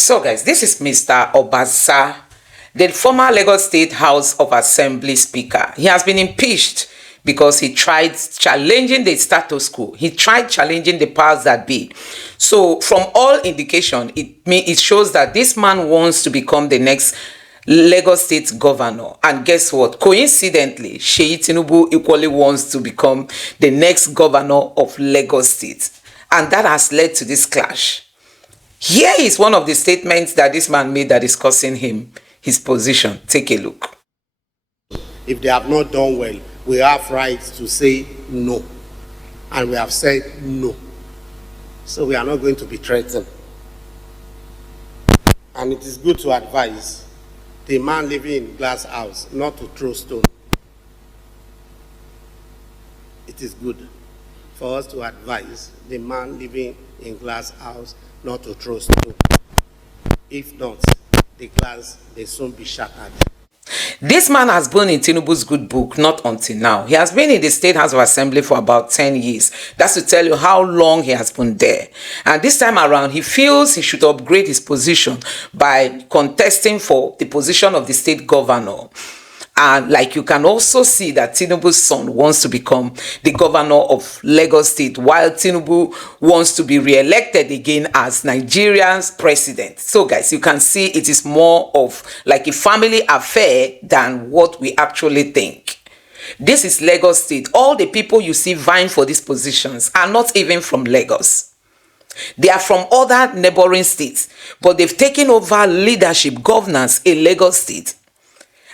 So guys, this is Mr. Obasa, the former Lagos State House of Assembly Speaker. He has been impeached because he tried challenging the status quo. He tried challenging the powers that be. So from all indication, it shows that this man wants to become the next Lagos State governor. And guess what? Coincidentally, Seyi Tinubu equally wants to become the next governor of Lagos State. And that has led to this clash. Here is one of the statements that this man made that is causing him his position. Take a look. If they have not done well, we have rights to say no. And we have said no. So we are not going to be threatened. And it is good to advise the man living in glass house not to throw stone. It is good for us to advise the man living in glass house not to throw stone. If not, the glass may soon be shattered. This man has been in Tinubu's good book not until now. He has been in the State House of Assembly for about 10 years. That's to tell you how long he has been there. And this time around, he feels he should upgrade his position by contesting for the position of the state governor. And like you can also see that Tinubu's son wants to become the governor of Lagos State, while Tinubu wants to be re-elected again as Nigeria's president. So guys, you can see it is more of like a family affair than what we actually think. This is Lagos State. All the people you see vying for these positions are not even from Lagos. They are from other neighboring states, but they've taken over leadership, governance in Lagos State.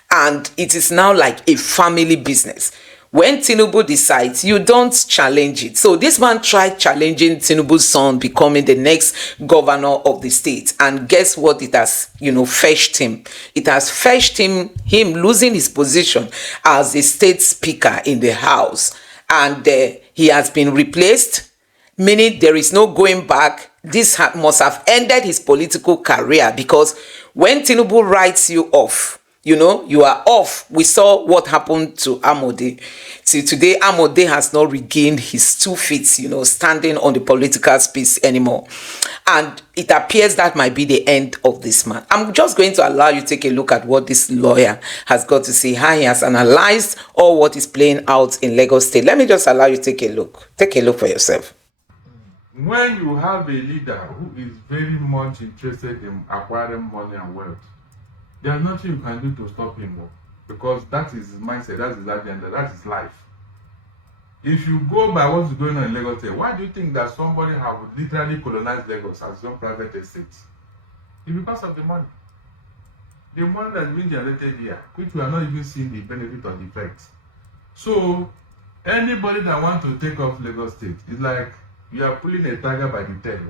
And it is now like a family business. When Tinubu decides, you don't challenge it. So this man tried challenging Tinubu's son becoming the next governor of the state. And guess what it has, fetched him? It has fetched him losing his position as the state speaker in the house. And he has been replaced, meaning there is no going back. This must have ended his political career, because when Tinubu writes you off, you are off. We saw what happened to Amode. See, today, Amode has not regained his 2 feet, standing on the political space anymore. And it appears that might be the end of this man. I'm just going to allow you to take a look at what this lawyer has got to say, how he has analyzed all what is playing out in Lagos State. Let me just allow you to take a look. Take a look for yourself. When you have a leader who is very much interested in acquiring money and wealth, there's nothing you can do to stop him, because that is his mindset, that's his agenda, that's his life. If you go by what's going on in Lagos State, why do you think that somebody have literally colonized Lagos as some private estates? It's because of the money. The money that's been generated here, which we are not even seeing the benefit or the effect. So, anybody that wants to take off Lagos State, it's like you are pulling a tiger by the tail.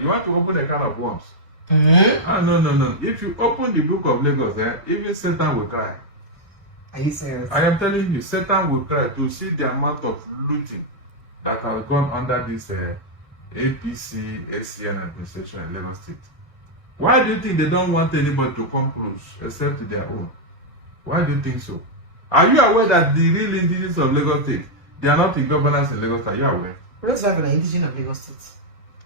You want to open a can of worms. No. If you open the book of Lagos, even Satan will cry. Are you serious? I am telling you, Satan will cry to see the amount of looting that has gone under this APC, ACN administration in Lagos State. Why do you think they don't want anybody to come close except their own? Why do you think so? Are you aware that the real indigenous of Lagos State, they are not in governance in Lagos State? Are you aware? What's that an indigenous of Lagos State?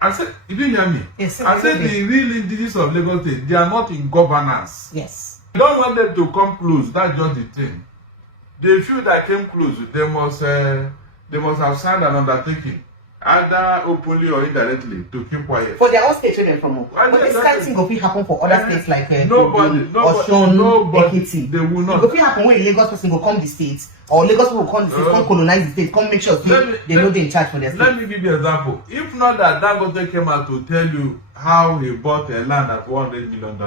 I said, you didn't hear me? Yes, I said the real indigenous of Lagos State, they are not in governance. Yes. You don't want them to come close, that's just the thing. The few that came close, they must have signed an undertaking, either openly or indirectly, to keep quiet. For their own state where they're from. But this kind of thing will happen for other states like nobody, Ekiti. They will not. It will happen when Lagos person will come the states, or Lagos people will come the states, come colonize the state, come make sure they know they're in charge for their state. Let me give you an example. If not that Dangote came out to tell you how he bought a land at $100 million,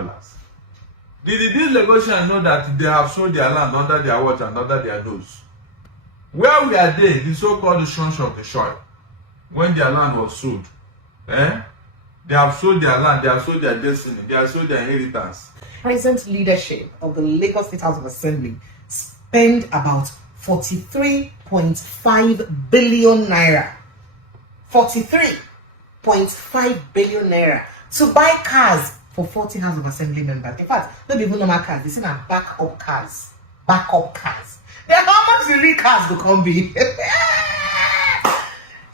did these Lagosians know that they have sold their land under their watch and under their nose? Where we are there, the so-called sons of the soil, when their land was sold, they have sold their land, they have sold their destiny, they have sold their inheritance. Present leadership of the Lagos State House of Assembly spend about 43.5 billion naira. 43.5 billion naira to buy cars for 40 House of Assembly members. In fact, not even normal cars, they say now backup cars. Backup cars. Then how much the real cars will come be?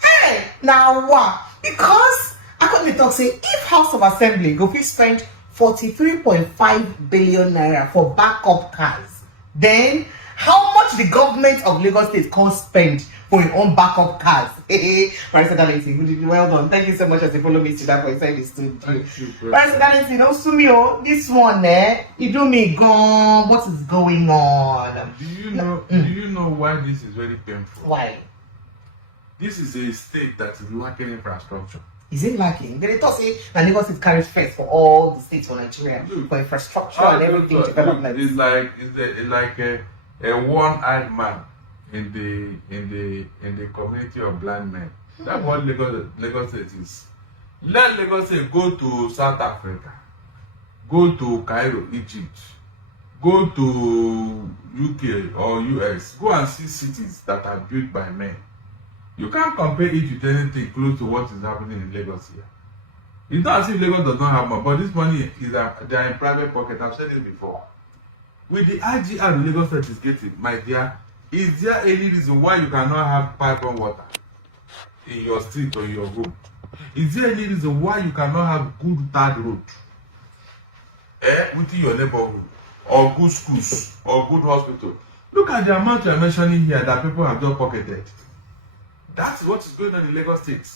Hey, now what? Because according to talk say if House of Assembly go fit spend 43.5 billion naira for backup cars, then how much the government of Lagos State can spend for your own backup cars? Barrister Darlington, well done. Thank you so much as you follow me today for inside the studio. Barrister Darlington, don't sue me, oh. This one, you do me gone. What is going on? Do you know why this is very painful? Why? This is a state that is lacking infrastructure. Is it lacking? They thought say that Lagos State carries first for all the states for Nigeria for infrastructure and everything development. It's like a one-eyed man in the community of blind men. That's what Lagos State is. Let Lagos State go to South Africa, go to Cairo, Egypt, go to UK or US, go and see cities that are built by men. You can't compare it with anything close to what is happening in Lagos here. It's not as if Lagos does not have money, but this money is they are in private pocket. I've said it before. With the IGR Lagos State is getting, my dear, is there any reason why you cannot have pipe and water in your street or in your home? Is there any reason why you cannot have good third road within your neighborhood, or good schools, or good hospital? Look at the amount you are mentioning here that people have just pocketed. That's what is going on in Lagos State.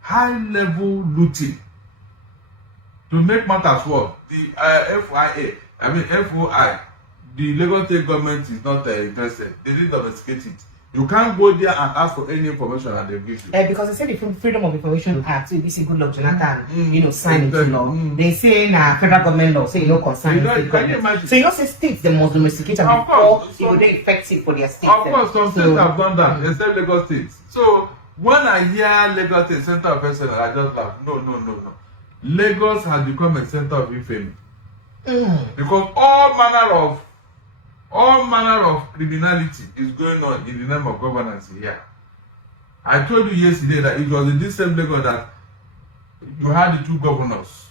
High level looting. To make matters worse, the FOI, the Lagos State government is not interested. They didn't domesticate it. You can't go there and ask for any information and they'll give you. Because they say the Freedom of Information Act, so you see good luck Jonathan, sign into law. They say federal government law, say concern state government. So say states they must domesticate them before it will be effective for their states. Of course, some states have done that, except Lagos State. So when I hear Lagos State Center of Excellence, I just laugh. No. Lagos has become a center of infamy. Because all manner of criminality is going on in the name of governance here. I told you yesterday that it was in this same Lagos that you had the two governors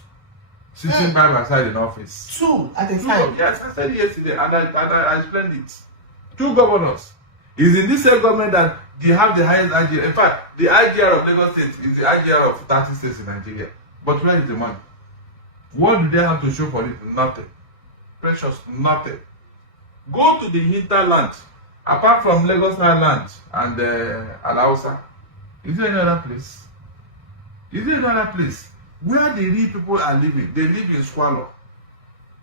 sitting by my side in office. Two at a time? Yes, I said yesterday, and I explained it. Two governors. It's in this same government that they have the highest IGR. In fact, the IGR of Lagos State is the IGR of 30 states in Nigeria. But where is the money? What do they have to show for it? Nothing. Precious, nothing. Go to the hinterland, apart from Lagos Island and Alausa. Is there any other place? Is there another place where the real people are living? They live in squalor.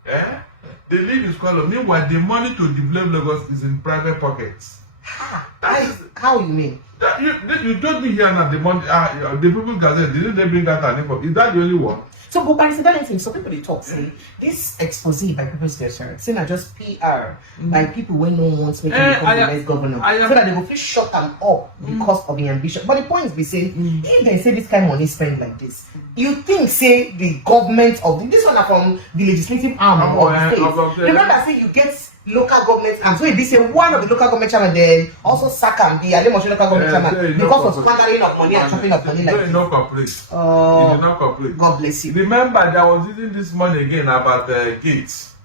They live in squalor. Meanwhile, the money to develop Lagos is in private pockets. How you mean? You told me here now the money, the People's Gazette, didn't they bring out an info? Is that the only one? So, but by incidentally, so people they talk say this expose by People's Gazette, say not just PR by people when no one wants to make him become the next governor, so that they will feel shut them up because of the ambition. But the point is, be say if they say this kind of money spent like this, you think say the government of this one are from the legislative arm of the state. Remember, say you get local government, and so if they say one of the local government chairman then also sack and be a local government chairman because of squandering of money and chopping of money like this. No complete. You did not complete. God bless you. Remember, there was using this money again about gates,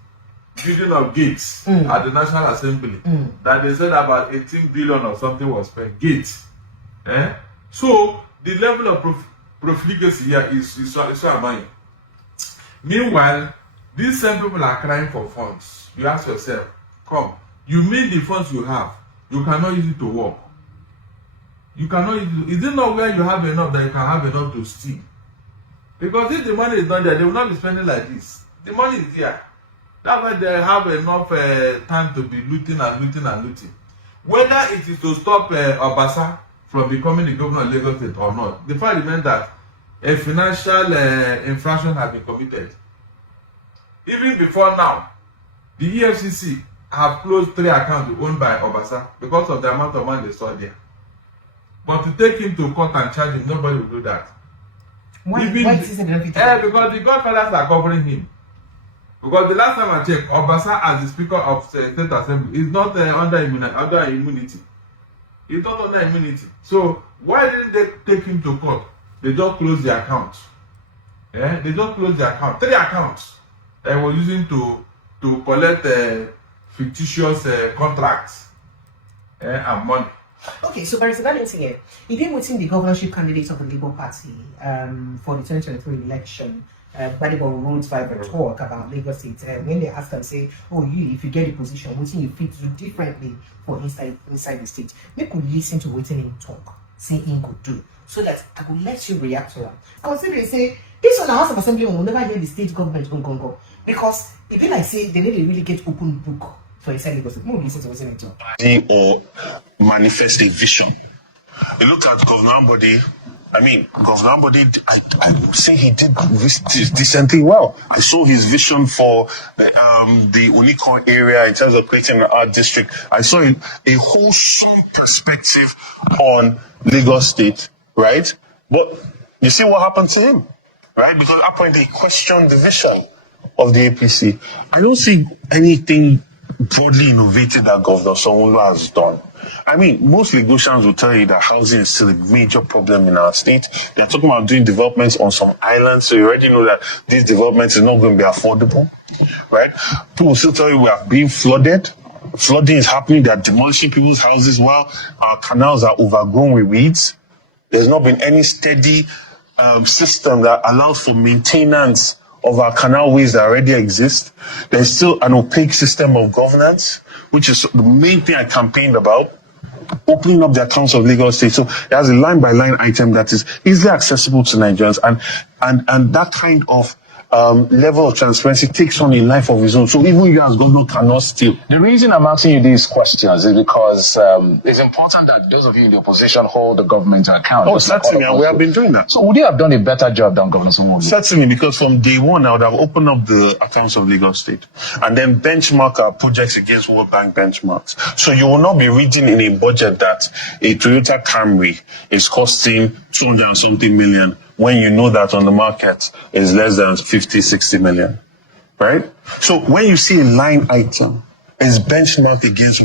building of gates at the National Assembly. That they said about 18 billion or something was spent. Gates. So the level of profligacy here is so annoying. Meanwhile, these same people are crying for funds. You ask yourself, come, you mean the funds you have, you cannot use it to work. You cannot use it. Is it not where you have enough that you can have enough to steal? Because if the money is not there, they will not be spending like this. The money is there. That's why they have enough time to be looting and looting and looting. Whether it is to stop Obasa from becoming the governor of Lagos State or not, the fact remains that a financial infraction has been committed. Even before now, the EFCC have closed 3 accounts owned by Obasa because of the amount of money they saw there. But to take him to court and charge him, nobody will do that. Why is it because the godfathers are covering him. Because the last time I checked, Obasa as the Speaker of State Assembly is not under immunity. He's not under immunity. So why didn't they take him to court? They just closed the account. They just closed the account. 3 accounts they were using to collect fictitious contracts and money Okay, so Barrister Darlington here, he been waiting the governorship candidate of the Labour Party for the 2023 election. Bible Roads Vibrant talk about Lagos State. When they ask and say, "Oh, if you get a position, what you fit to do differently for inside the state?" Make we listen to what him talk, say him could do, so that I will let you react to that. Considering say this one House of Assembly will never hear the state government go because it be like say they need to really get open book for inside Lagos State. More listen to what him talk. Or manifest a vision. You look at Governor Ambode. Governor Ambode, I say he did decently well. I saw his vision for the Unicon area in terms of creating an art district. I saw a wholesome perspective on Lagos State, right? But you see what happened to him, right? Because apparently he questioned the vision of the APC. I don't see anything broadly innovative that Governor Sanwo-Olu has done. Most Lagosians will tell you that housing is still a major problem in our state. They're talking about doing developments on some islands, so you already know that these developments is not going to be affordable, right? People still tell you we are being flooded. Flooding is happening. They're demolishing people's houses while our canals are overgrown with weeds. There's not been any steady system that allows for maintenance of our canalways that already exist. There's still an opaque system of governance, which is the main thing I campaigned about, opening up the accounts of Lagos State. So there's a line-by-line item that is easily accessible to Nigerians, and that kind of level of transparency takes on a life of its own. So even you as governor cannot steal. The reason I'm asking you these questions is because it's important that those of you in the opposition hold the government to account. Oh, certainly, and we have been doing that. So would you have done a better job than Governor Sanwo-Olu? Certainly, because from day one, I would have opened up the accounts of Lagos State and then benchmark our projects against World Bank benchmarks. So you will not be reading in a budget that a Toyota Camry is costing 200 and something million when you know that on the market is less than 50, 60 million, right? So when you see a line item, it's benchmarked against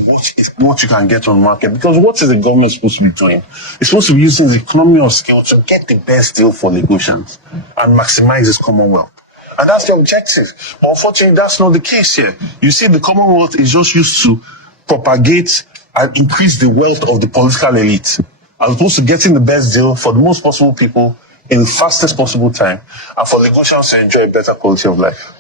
what you can get on market. Because what is the government supposed to be doing? It's supposed to be using the economy of scale to get the best deal for Lagosians and maximize its commonwealth. And that's the objective. But unfortunately, that's not the case here. You see, the commonwealth is just used to propagate and increase the wealth of the political elite, as opposed to getting the best deal for the most possible people in the fastest possible time, and for Lagosians to enjoy a better quality of life.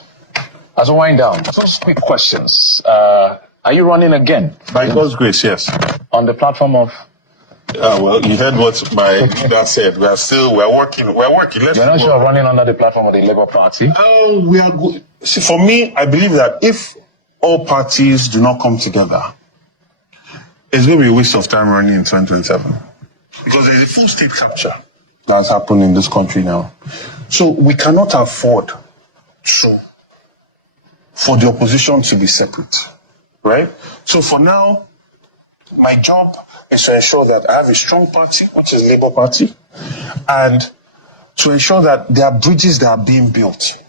As we wind down, just quick questions. Are you running again? By God's grace, yes. On the platform of? Well, you heard what my leader said. We're working. You're not sure of running under the platform of the Labour Party? We are good. See, for me, I believe that if all parties do not come together, it's going to be a waste of time running in 2027. Because there's a full state capture that's happened in this country now. So we cannot afford for the opposition to be separate, right? So for now, my job is to ensure that I have a strong party, which is Labour Party, and to ensure that there are bridges that are being built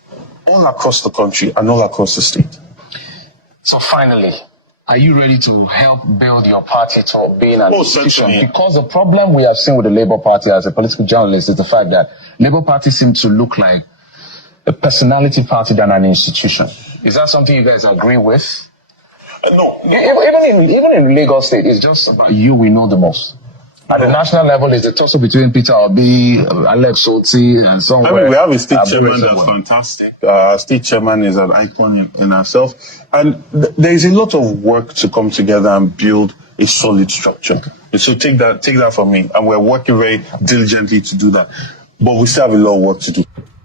all across the country and all across the state. So finally, are you ready to help build your party to being an institution? Certainly. Because the problem we have seen with the Labour Party as a political journalist is the fact that Labour Party seems to look like a personality party than an institution. Is that something you guys agree with? No. Even in Lagos State, it's just about you we know the most. At the national level, it's a toss-up between Peter Obi, Alex Oti, and somewhere. We have a state chairman that's fantastic. State chairman is an icon in herself. And there is a lot of work to come together and build a solid structure. So take that from me. And we're working very diligently to do that. But we still have a lot of work to do.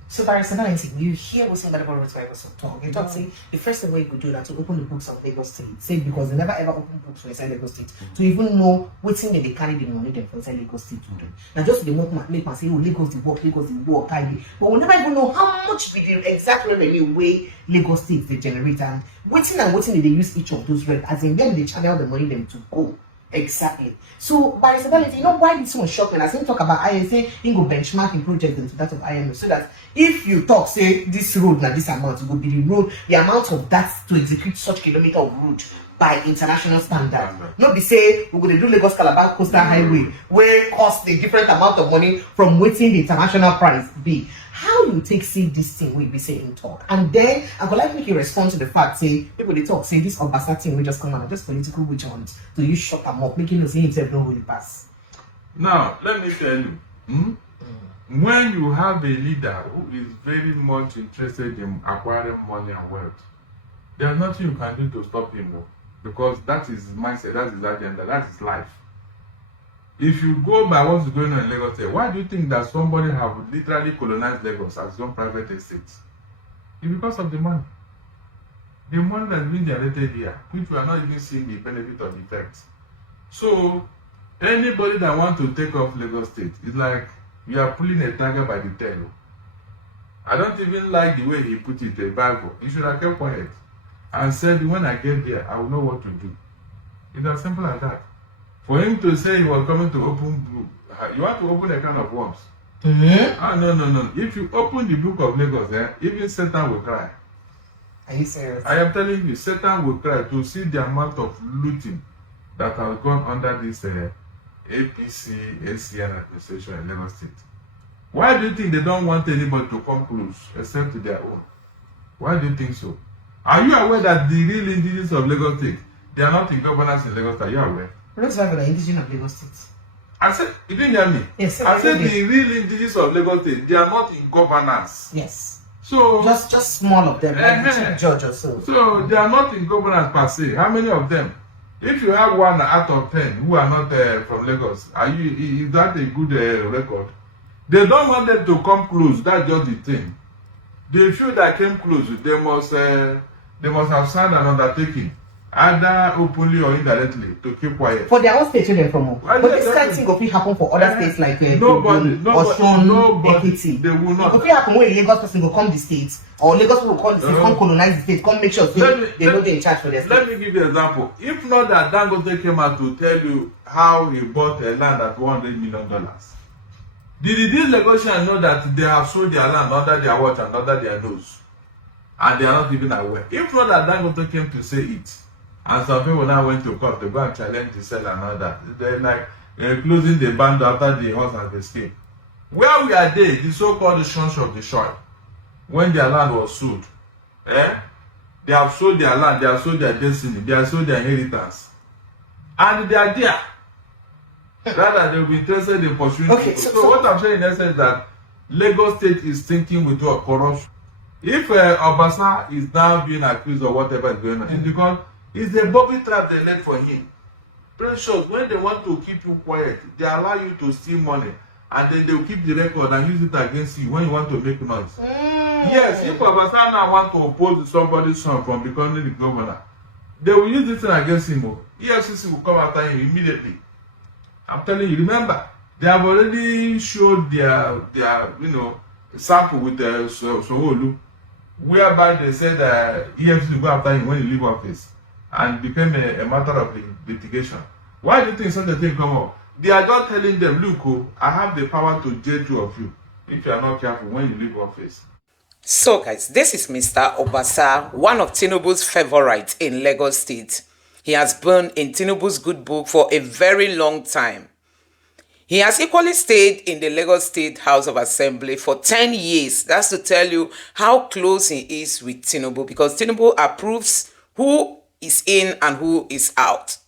So Barrister Darlington, you hear what somebody about Roads Vibrant talk. You talk saying the first thing we could do that to open the books of Lagos State. Say because they never ever open books for inside Lagos State. To even know what's in there they carry the money them for inside Lagos State to do. Now just the make man say, oh Lagos the work, but we'll never even know how much be the exact revenue way Lagos State they generate and waiting they use each of those rent as in then they channel the money them to go. Exactly. So, Barrister Darlington, you know why this one shocked me? As he talk about ISA, he go benchmark in projects into that of IMF, so that if you talk, say this road now this amount, it will be the amount of that to execute such kilometer of road by international standards. Not be say we're going to do Lagos Calabar Coastal Highway where cost a different amount of money from waiting the international price be. How you take see this thing we be saying talk, and then I would like to make you respond to the fact say people they talk say this Obasa thing we just come on just political witch hunt to use shut them up, making us say himself don't really pass. Now let me tell you, when you have a leader who is very much interested in acquiring money and wealth, there's nothing you can do to stop him, because that is his mindset, that's his agenda, that's his life. If you go by what's going on in Lagos State, why do you think that somebody have literally colonized Lagos as his own private estate? It's because of the money. The money that's been generated here, which we are not even seeing the benefit of the effect. So, anybody that wants to take off Lagos State is like you are pulling a tiger by the tail. I don't even like the way he put it, a Bible. He should have kept quiet and said, when I get there, I will know what to do. It's as simple as that. For him to say he was coming to open, you want to open a can of worms. No. If you open the book of Lagos, even Satan will cry. Are you serious? I am telling you, Satan will cry to see the amount of looting that has gone under this APC, ACN administration in Lagos State. Why do you think they don't want anybody to come close except to their own? Why do you think so? Are you aware that the real indigenous of Lagos State, they are not in governance in Lagos State? Are you aware? Let's talk about the indigenous of Lagos State. I said, you didn't hear me? Yes, I said the real indigenous of Lagos State, they are not in governance. Yes. So just small of them, like the chief judge or so. So they are not in governance per se. How many of them? If you have 1 out of 10 who are not from Lagos, is that a good record? They don't want them to come close. That's just the thing. The few that came close, they must have signed an undertaking, either openly or indirectly, to keep quiet. For their own state, they're from. But this kind of thing will happen for other states like nobody, Ekiti. They will not. It will happen when Lagos person will come the state, or Lagos people will come the state, come colonize the state, come make sure they know they're in charge for their state. Let me give you an example. If not that Dangote came out to tell you how he bought a land at $100 million, did these Lagosians know that they have sold their land under their watch and under their nose, and they are not even aware? If not that Dangote came to say it, and some people now went to court to go and challenge the sale and all that, they're like closing the band after the horse has escaped. Where we are there, the so-called sons of the soil, when their land was sold, they have sold their land, they have sold their destiny, they have sold their inheritance, and they are there. Rather, they will be interested in pursuing. Okay, so what I'm saying in essence is that Lagos State is thinking with what corruption. If Obasa is now being accused of whatever is going on, it's because it's a bobby trap they laid for him. Precious, when they want to keep you quiet, they allow you to steal money, and then they will keep the record and use it against you when you want to make noise. Yes, if Obasa now want to oppose somebody's son from becoming the governor, they will use this thing against him. EFCC will come after him immediately. I'm telling you, remember, they have already showed their sample with Soholu, whereby they said that EFCC will go after him when he leave office, and became a matter of litigation. Why do you think such a thing come up? They are just telling them, look, I have the power to jail 2 of you if you are not careful when you leave office. So guys, this is Mr. Obasa, one of Tinubu's favorites in Lagos State. He has been in Tinubu's good book for a very long time. He has equally stayed in the Lagos State House of Assembly for 10 years. That's to tell you how close he is with Tinubu, because Tinubu approves who is in and who is out.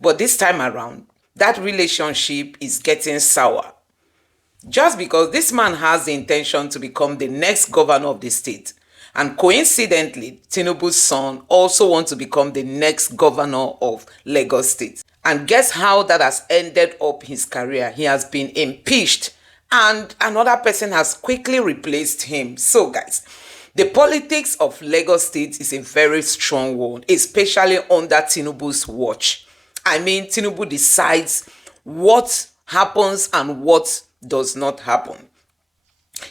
But this time around, that relationship is getting sour. Just because this man has the intention to become the next governor of the state, and coincidentally, Tinubu's son also wants to become the next governor of Lagos State. And guess how that has ended up his career? He has been impeached, and another person has quickly replaced him. So guys, the politics of Lagos State is a very strong one, especially under Tinubu's watch. I mean, Tinubu decides what happens and what does not happen.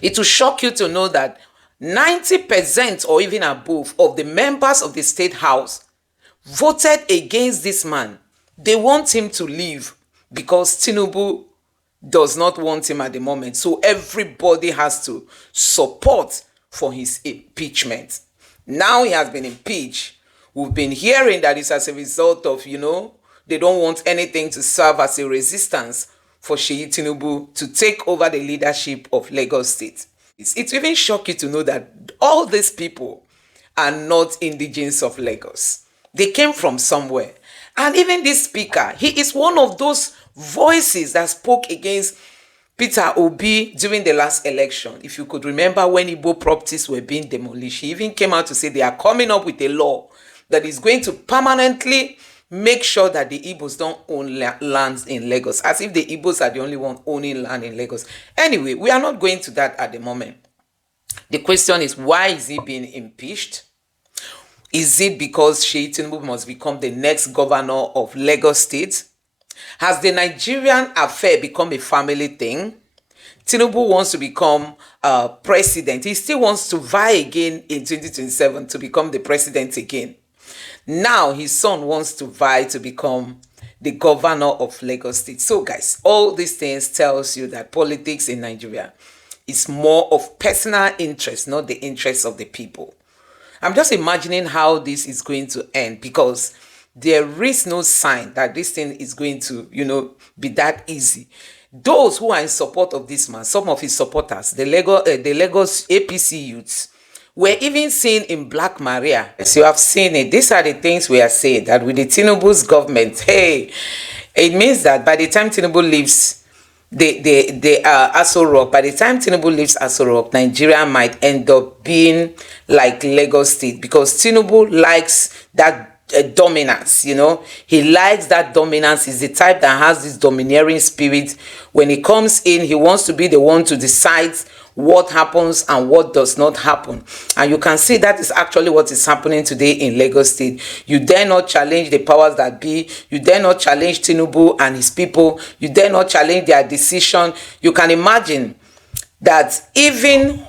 It will shock you to know that 90% or even above of the members of the state house voted against this man. They want him to leave because Tinubu does not want him at the moment. So everybody has to support for his impeachment. Now he has been impeached. We've been hearing that it's as a result of, they don't want anything to serve as a resistance for Seyi Tinubu to take over the leadership of Lagos State. It's even shocking to know that all these people are not indigenes of Lagos. They came from somewhere. And even this speaker, he is one of those voices that spoke against Peter Obi during the last election. If you could remember when Igbo properties were being demolished, he even came out to say they are coming up with a law that is going to permanently make sure that the Igbos don't own lands in Lagos, as if the Igbos are the only one owning land in Lagos. Anyway, we are not going to that at the moment. The question is, why is he being impeached? Is it because Seyi Tinubu must become the next governor of Lagos State? Has the Nigerian affair become a family thing? Tinubu wants to become president. He still wants to vie again in 2027 to become the president again. Now his son wants to vie to become the governor of Lagos State. So guys, all these things tells you that politics in Nigeria is more of personal interest, not the interest of the people. I'm just imagining how this is going to end, because there is no sign that this thing is going to, be that easy. Those who are in support of this man, some of his supporters, the Lagos APC youths, were even seen in Black Maria. So you have seen it. These are the things we are saying, that with the Tinubu's government, hey, it means that by the time Tinubu leaves the Aso Rock, by the time Tinubu leaves Aso Rock, Nigeria might end up being like Lagos State, because Tinubu likes that dominance. He likes that dominance. He's the type that has this domineering spirit. When he comes in, he wants to be the one to decide what happens and what does not happen. And you can see that is actually what is happening today in Lagos State. You dare not challenge the powers that be. You dare not challenge Tinubu and his people. You dare not challenge their decision. You can imagine that even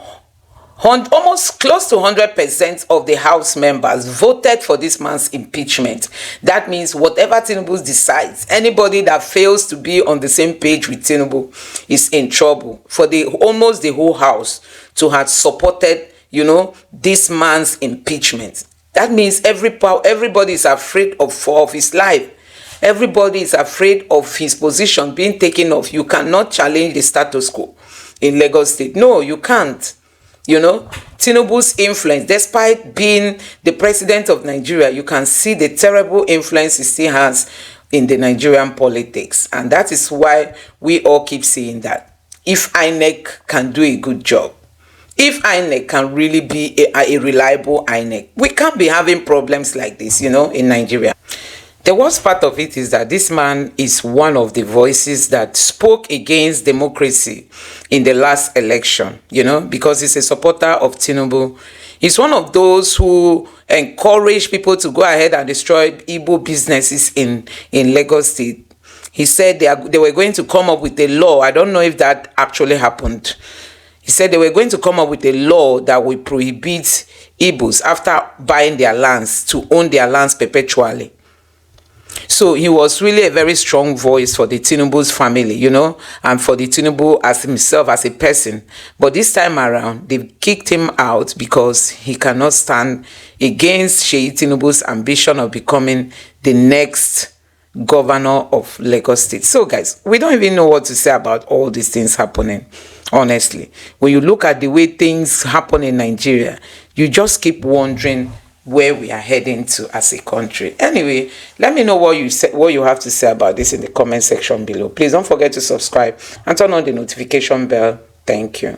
almost close to 100% of the House members voted for this man's impeachment. That means whatever Tinubu decides, anybody that fails to be on the same page with Tinubu is in trouble. For almost the whole House to have supported, this man's impeachment. That means everybody is afraid of his life. Everybody is afraid of his position being taken off. You cannot challenge the status quo in Lagos State. No, you can't. Tinubu's influence, despite being the president of Nigeria, you can see the terrible influence he still has in the Nigerian politics. And that is why we all keep saying that if INEC can do a good job, if INEC can really be a reliable INEC, we can't be having problems like this, in Nigeria. The worst part of it is that this man is one of the voices that spoke against democracy in the last election, because he's a supporter of Tinubu. He's one of those who encourage people to go ahead and destroy Igbo businesses in Lagos State. He said they were going to come up with a law. I don't know if that actually happened. He said they were going to come up with a law that will prohibit Igbos, after buying their lands, to own their lands perpetually. So he was really a very strong voice for the Tinubu's family, and for the Tinubu as himself, as a person. But this time around, they kicked him out because he cannot stand against Seyi Tinubu's ambition of becoming the next governor of Lagos State. So guys, we don't even know what to say about all these things happening, honestly. When you look at the way things happen in Nigeria, you just keep wondering where we are heading to as a country. Anyway, let me know what you have to say about this in the comment section below. Please don't forget to subscribe and turn on the notification bell. Thank you.